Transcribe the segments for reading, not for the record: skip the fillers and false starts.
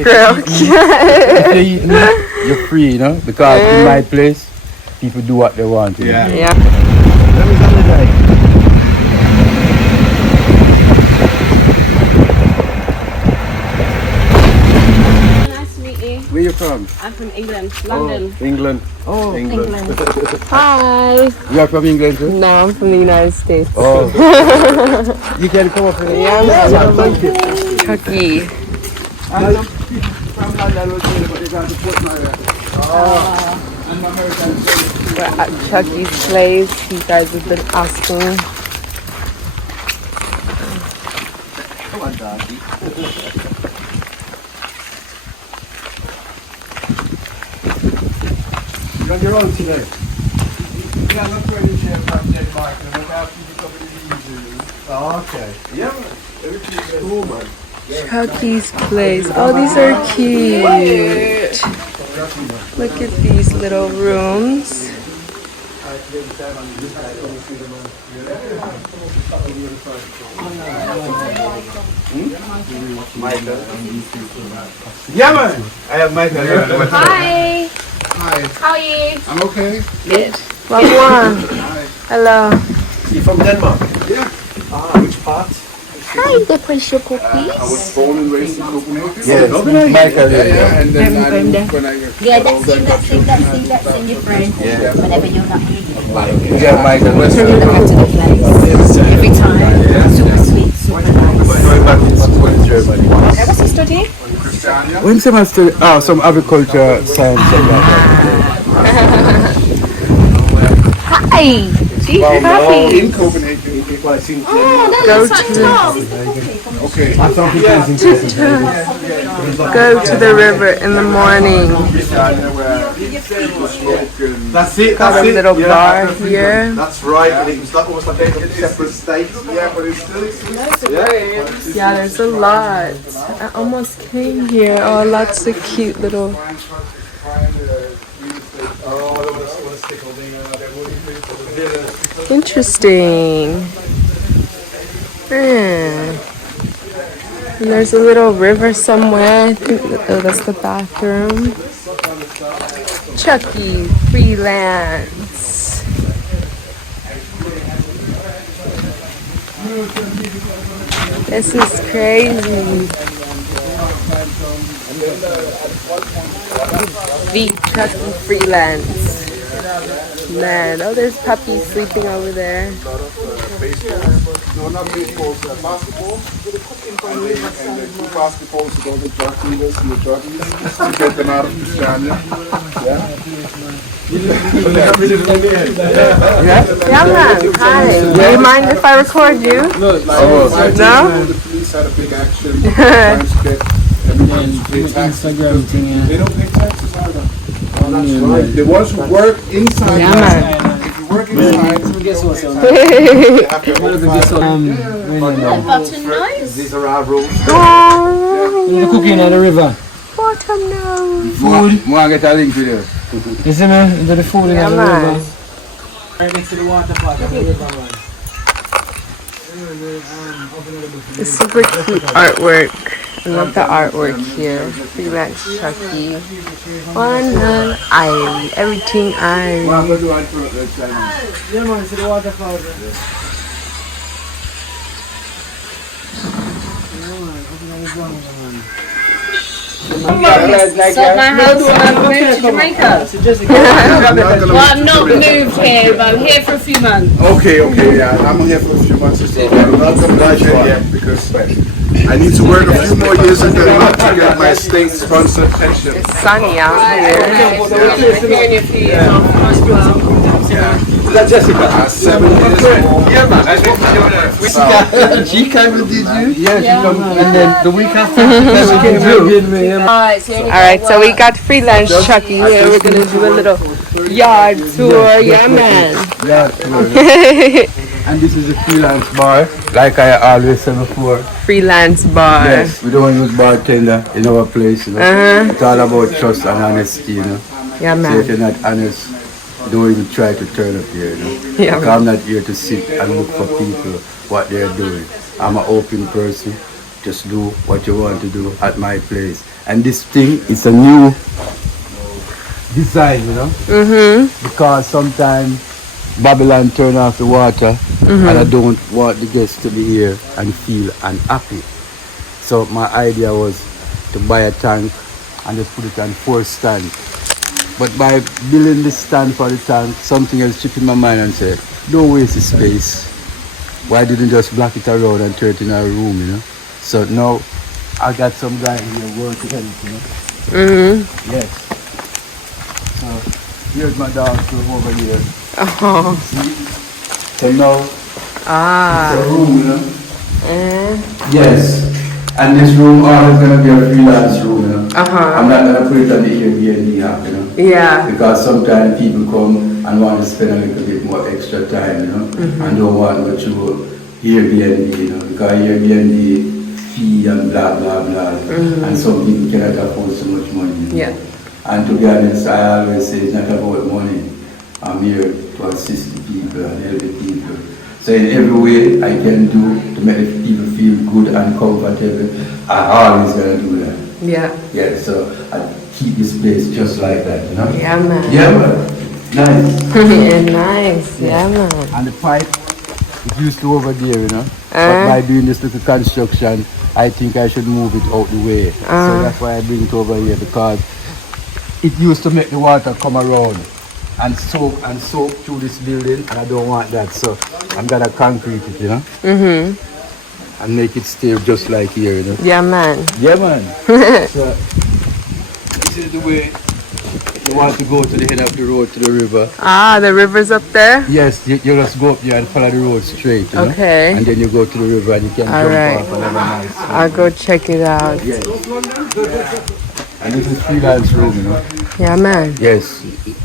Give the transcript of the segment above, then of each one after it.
Squirrel. If you eat meat, you're free, you know, because in my place, people do what they want. You know? Yeah. Nice to meet you. Where you from? I'm from England, London. Oh, England. Oh, England. Hi. You are from England too? No, I'm from the United States. Oh. You can come up here. Yeah, Yeah, thank you. Chucky. From London, but they got to put my I'm American. We're at Chucky's place. You guys have been asking. Come on, doggy. You're on your own today. Yeah, I'm not really sure from Denmark. I'm not asking you to come to the Oh, okay. Yeah, man. Everything is cool, man. Chucky's place. Oh, these are cute. Look at these little rooms. Yeah, man. I have Michael. Hi. Hi. How are you? I'm okay. Good. Wagwan. Hello. You from Denmark? Yeah. Which part? Hi, the pressure I was cookies. born and raised in Copenhagen. Yes, Michael. Yeah, and then when I Yeah, that's him, your friend. Yeah. Whenever you're not here, Yeah, Michael. you look after the place. Every time. Super sweet, super nice. Going back to school in Germany. What's he studying? When semester? Oh, some agriculture science. Hi. She's happy. in Copenhagen, people I think. Oh, that Go looks to- fantastic. Okay. Go to the river in the morning. That's it. Got a little bar here. That's right. And it was like almost like they were separate states. Yeah, but it's still. Yeah, there's a lot. I almost came here. Oh, lots of cute little. Interesting. And there's a little river somewhere. I think that's the bathroom. Chucky, Freelance. This is crazy. The Chucky Freelance. Man, oh, there's puppies sleeping over there. No, not baseball, basketball. And the two basketballs to go to the drug dealers and the druggies to get them out of Christiania. Yeah, man. Hi. Do you mind if I record you? No? The police had a big action trying to get everyone to pay taxes. They don't pay taxes either. That's right. They want to work inside. Yeah, man. If you work inside, you have to Button nose. These are our rules. Oh, cooking at the river. bottom nose. Food. More get a link video. You see me? Into the food in Yeah, the man. river. Right next to the water park at the river, man. It's super cute artwork. I love the artwork here. Freelance Chucky. On an island. Everything island. Yeah, man, see the water park. So my house, I've moved to Jamaica. Well, I'm not moved here, but I'm here for a few months. Okay, yeah. I'm here for a few months or so. I'm not come back yet because I need to work a few more years in Denmark to get my state-sponsored pension. It's sunny out here. Here in a few years after. Is that Jessica? 7 years old. Yeah, man. She came and did you? Yeah, she come. And then the week after, she came too. Alright, so we got Freelance Chucky here. We're gonna do a little yard tour. Yeah, man. And this is a freelance bar, like I always said before. Freelance bar. Yes, we don't use bartender in our place, you know. It's all about trust and honesty, you know. Yeah, So if man. you're not honest, don't even try to turn up here, you know. Yeah, Because I'm not here to sit and look for people, what they're doing. I'm an open person. Just do what you want to do at my place. And this thing is a new design, you know, because sometimes Babylon turn off the water, and I don't want the guests to be here and feel unhappy. So my idea was to buy a tank and just put it on 4 stands. But by building this stand for the tank, something else chipped in my mind and said, don't waste the space. Why didn't you just block it around and turn it in our room, you know? So now I got some guy here working on it, you know? Yes. So here's my dog from over here. Oh. See? So now Ah. it's a room, you know? Yes. And this room all is gonna be a freelance room, you know? I'm not gonna put it on the Airbnb app, you know? Yeah. Because sometimes people come and want to spend a little bit more extra time, you know, and don't want to go through Airbnb, you know, because Airbnb fee and blah blah blah, and some people cannot afford so much money. You know? Yeah. And to be honest, I always say it's not about money. I'm here to assist the people and help the people. So in every way I can do to make the people feel good and comfortable, I always gonna do that. Yeah. Yeah, so I keep this place just like that, you know? Yeah, man. Yeah, man. Nice. Yeah, nice. Yeah, man. And the pipe, it used to over there, you know? But by doing this little construction, I think I should move it out the way. So that's why I bring it over here, because it used to make the water come around and soak through this building, and I don't want that. So I'm gonna concrete it, you know? And make it stay just like here, you know? Yeah, man. Yeah, man. So this is the way you want to go to the end of the road to the river. Ah, the river's up there? Yes, you just go up there and follow the road straight, you know? Okay. And then you go to the river and you can All jump right. off and have a nice. I'll go check it out. Yes. And this is freelance room, you know? Yeah, man. Yes.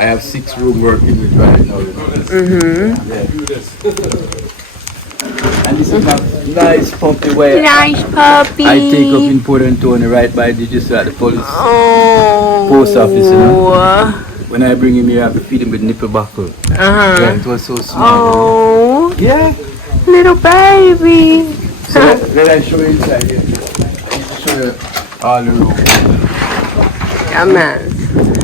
I have 6 rooms working with right now, you know? Yeah. And this is my nice puppy where Nice puppy. I take up in Portland Jamaica right by the just at the police Oh. post office, you know? When I bring him here, I have to feed him with nipple buckle. Yeah, it was so small. Oh. You know? Yeah. Little baby. So let I show you inside here. I'll show you all the room. Yeah, man.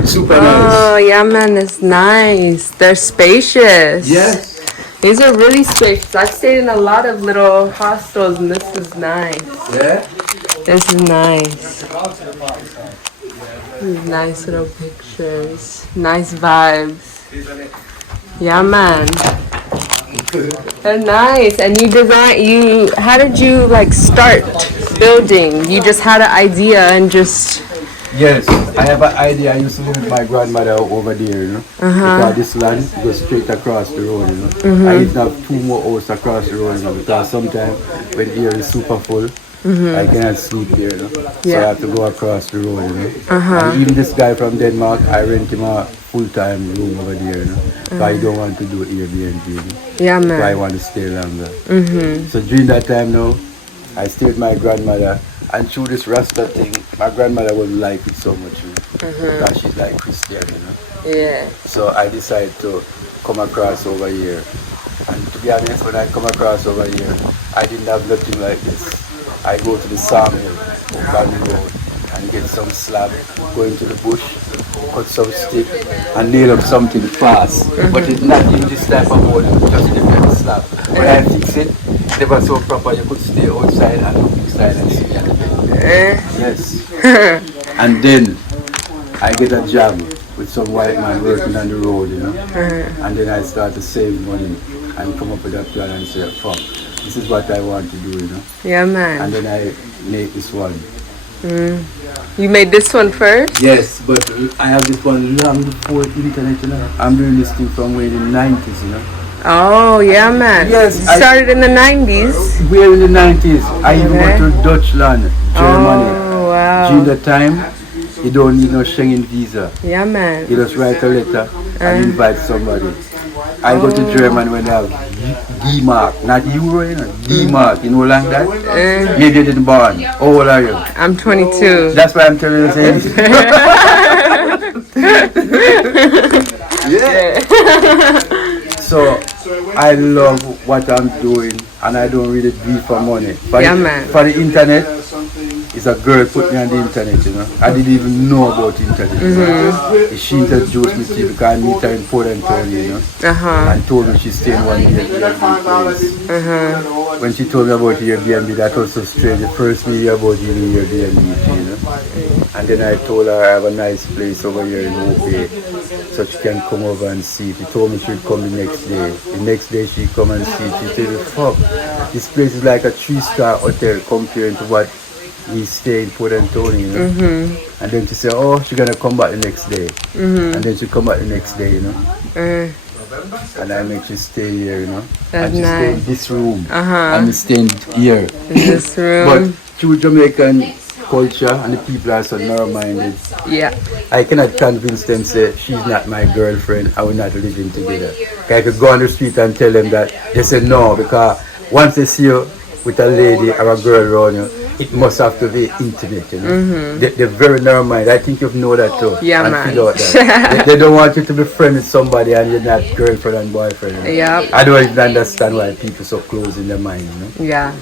Super Oh, nice. yeah, man. That's nice. They're spacious. Yes. These are really spacious. I've stayed in a lot of little hostels, and this is nice. Yeah. This is nice. Nice little pictures. Nice vibes. Yeah, man. They're nice. And how did you like start building? You just had an idea and just... Yes, I have an idea. I used to live with my grandmother over there, you know. Because this land goes straight across the road, you know. I even have 2 more houses across the road, you know, because sometimes when the air is super full, I cannot sleep there, you know. So I have to go across the road, you know. And even this guy from Denmark, I rent him a full-time room over there, you know. Because I don't want to do Airbnb, you know. Yeah, man. So I want to stay longer. So during that time now, I stayed with my grandmother. And through this Rasta thing, my grandmother wouldn't like it so much, you know, because she's like Christian, you know. Yeah. So I decided to come across over here. And to be honest, when I come across over here, I didn't have nothing like this. I go to the sawmill, down the road, and get some slab, go into the bush, cut some stick, and nail up something fast. But it's not in this type of wood, just in the slab. When I fix it, it was so proper, you could stay outside and look inside and see it. Yes. And then I get a job with some white man working on the road, you know. And then I start to save money and come up with a plan and say, fuck, this is what I want to do, you know. Yeah, man. And then I make this one. You made this one first? Yes, but I have this one long before internet, you know. I'm doing this thing from way in the 90s, you know. Oh, yeah, man. Yes, You started in the 90s? We're in the 90s. I even went to Dutchland, Germany. Oh, wow. During that time, you don't need no Schengen visa. Yeah, man. You just write a letter and invite somebody. I go to Germany when they have D-mark, not euro, you know, D-mark, you know like that? Maybe you didn't born. How old are you? I'm 22. That's why I'm telling you this. Yeah. So I love what I'm doing and I don't really do it for money. For Yeah, man. For the internet, It's a girl put me on the internet, you know. I didn't even know about internet. She introduced me to it because I meet her in Portland, you know. And told me she's staying one Airbnb place. When she told me about Airbnb, that was so strange. The first video about Airbnb, you know. And then I told her I have a nice place over here in Hope, so she can come over and see it. She told me she'd come the next day. The next day she'd come and see it. She said, fuck, this place is like a 3-star hotel compared to what we stay in Portland, you know. And then she said, oh, she's gonna come back the next day. And then she come back the next day, you know. And I make she stay here, you know. That's and she nice. stay in this room. And we stay here. In this room. But through Jamaican culture and the people are so narrow-minded. Yeah. I cannot convince them say she's not my girlfriend and we're not living together. I could go on the street and tell them that. They say no, because once they see you with a lady or a girl around you, it must have to be intimate, you know. They're very narrow-minded. I think you know that too. Yeah, and man. feel out that. they don't want you to be friends with somebody and you're not girlfriend and boyfriend. You know? Yeah. I don't even understand why people so close in their mind, you know. Yeah.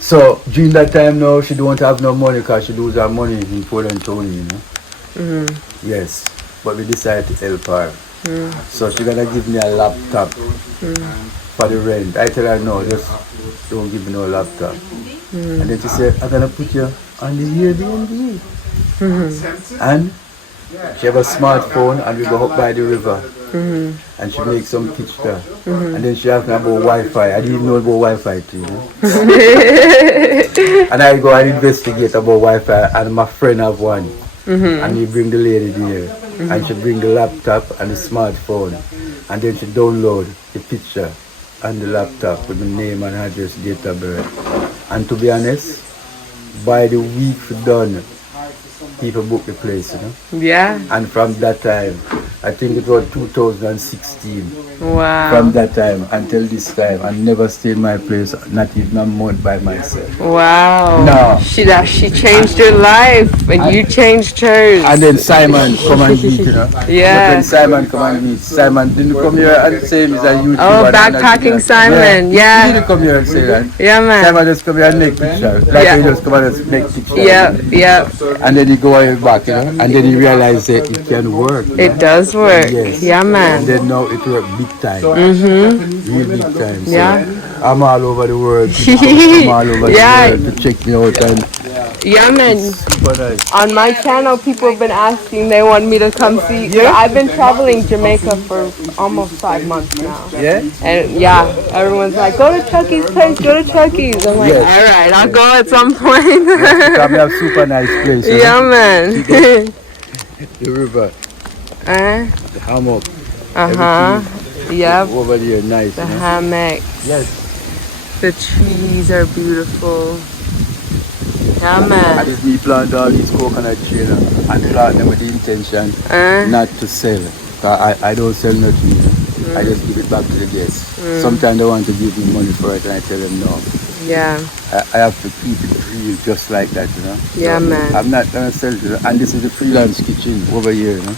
So during that time now, she don't have no money because she lose her money in Portland, you know. Yes, but we decided to help her. So she gonna give me a laptop for the rent. I tell her no, just don't give me no laptop. And then she said, I'm gonna put you on the Airbnb. And she have a smartphone and we go up by the river. And she makes some picture. And then she asked me about Wi-Fi. I didn't even know about Wi-Fi too, you know. And I go and investigate about Wi-Fi and my friend have one. And he bring the lady there. And she bring the laptop and the smartphone. And then she download the picture on the laptop with the name and address, date of birth. And to be honest, by the week done, people book the place, you know. Yeah. And from that time, I think it was 2016. Wow. From that time until this time, I never stayed in my place, not even a month by myself. Wow. No. She changed your life and you changed hers. And then Simon come and meet, you know. Yeah. But when Simon come and meet, Simon didn't come here and say he's a YouTuber. Oh, backpacking Simon, yeah. He didn't come here and say that. Yeah, man. Simon just come here and make pictures. Like he just come and just make pictures. Yeah, yeah. And then he go back, you know. And then he realized that it can work. It does work. Yes. Yeah, man. And then now it works big time. Real big time. So Yeah. I'm all over the world. I'm all over the world to check me out. And yeah, man. super nice. On my channel, people have been asking, they want me to come see. Yeah. I've been traveling Jamaica for almost 5 months now. Yeah? And yeah, everyone's like, go to Chucky's place, go to Chucky's. I'm like, Yes. all right, I'll go at some point. Because we have super nice place. You Yeah, know? man. The river, the hammock. Yep. Over there, nice. The you know? hammock. Yes. The trees are beautiful. Yeah, man. And if we plant all these coconut trees and plant them with the intention not to sell. I don't sell nothing. You know? I just give it back to the guests. Sometimes they want to give me money for it and I tell them no. Yeah. I have to keep it real just like that, you know. Yeah, so man. I'm not gonna sell it. And this is the freelance kitchen over here, you know.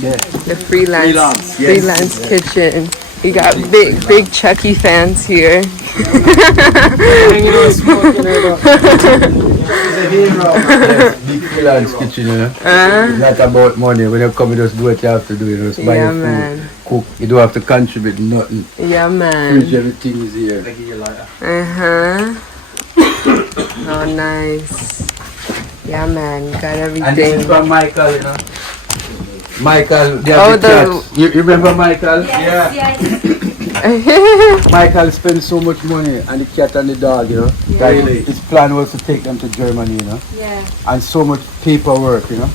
Yeah. The freelance Yes. kitchen. You got big Chucky fans here. Yes, big freelance kitchen, you know. It's not about money. When you come, you just do what you have to do. You just buy Yeah, your food, man. cook. You don't have to contribute nothing. Yeah, man. Fridge, everything is here. Oh, nice. Yeah, man. Got And this is everything. from Michael, you know. Michael, they have the cat. You remember Michael? Yes. Michael spends so much money on the cat and the dog, you know. That his plan was to take them to Germany, you know. Yeah. And so much paperwork, you know.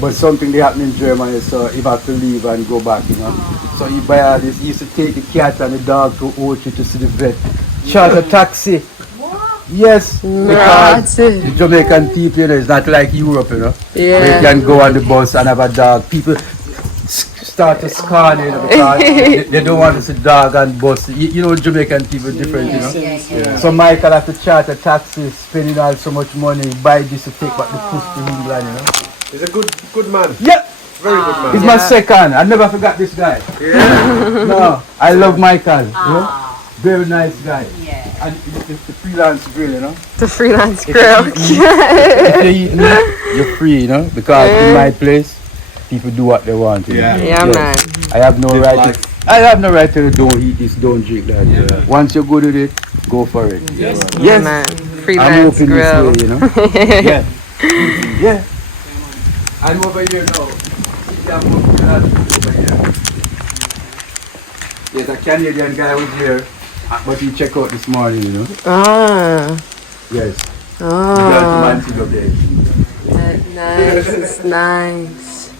But something they happened in Germany, so he had to leave and go back, you know. So he buy all this. He used to take the cat and the dog to Ochi to see the vet. Charge a taxi. Yes, because the Jamaican people, you know, it's not like Europe, you know. Yeah. Where you can go on the bus and have a dog. People start to scan, you know, because they don't want to see dog and bus. You know, Jamaican people different, you know. Yeah. So Michael have to charge a taxi, spending all so much money, buy this to take back the push to England, you know. He's a good man. Yeah. Very good man. He's my second. I never forgot this guy. Yeah. No, I love Michael. You know? Very nice guy. Yeah. And it's the freelance grill, you know. The freelance grill. If you're eating, you're free, you know. Because in my place, people do what they want. You know? Yeah, man. I have no right to. I have no right to don't eat this, don't drink that. Yeah. Once you're good at it, go for it. Yeah, Yes. man. I'm Freelance open grill. this way, you know. Yeah. Yeah. I'm over here now. I'm over here. Yes, a Canadian guy was here, but he checked out this morning, you know. Ah. Yes. Oh. Okay. Nice. It's nice.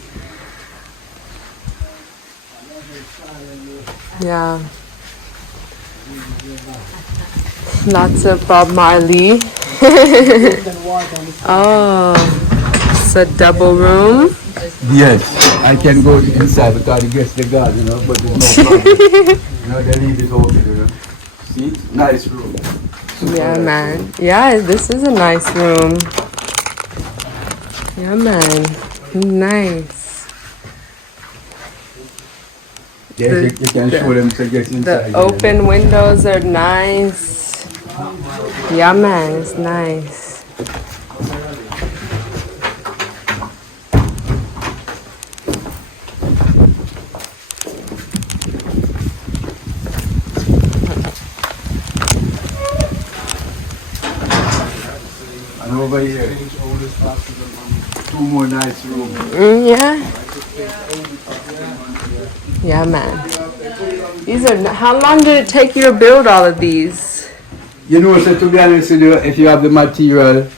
Yeah. Lots of Bob Marley. Oh. It's a double room. Yes, I can go inside because the guests they got, you know, but there's no problem. You know, they leave it open, you know. See? Nice room. Yeah, man. Yeah, this is a nice room. Yeah, man. Nice. Yes, you can show them to get inside. The open windows are nice. Yeah, man. It's nice. And over here, 2 more nice rooms. Yeah. Yeah, man. These are. How long did it take you to build all of these? You know, so to be honest with you, if you have the material,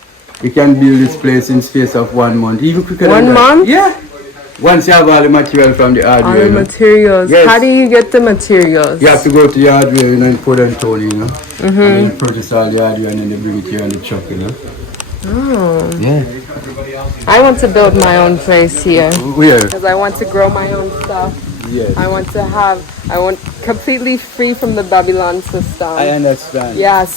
you can build this place in space of 1 month. Even quicker than 1 that. month? Yeah. Once you have all the material from the All hardware. the You know. materials. Yes. How do you get the materials? You have to go to the hardware, you know, and put it on, you know. And then you purchase all the hardware and then they bring it here on the truck, you know. Oh. Yeah. I want to build my own place here Where? because I want to grow my own stuff. Yes. I want completely free from the Babylon system. I understand. Yeah,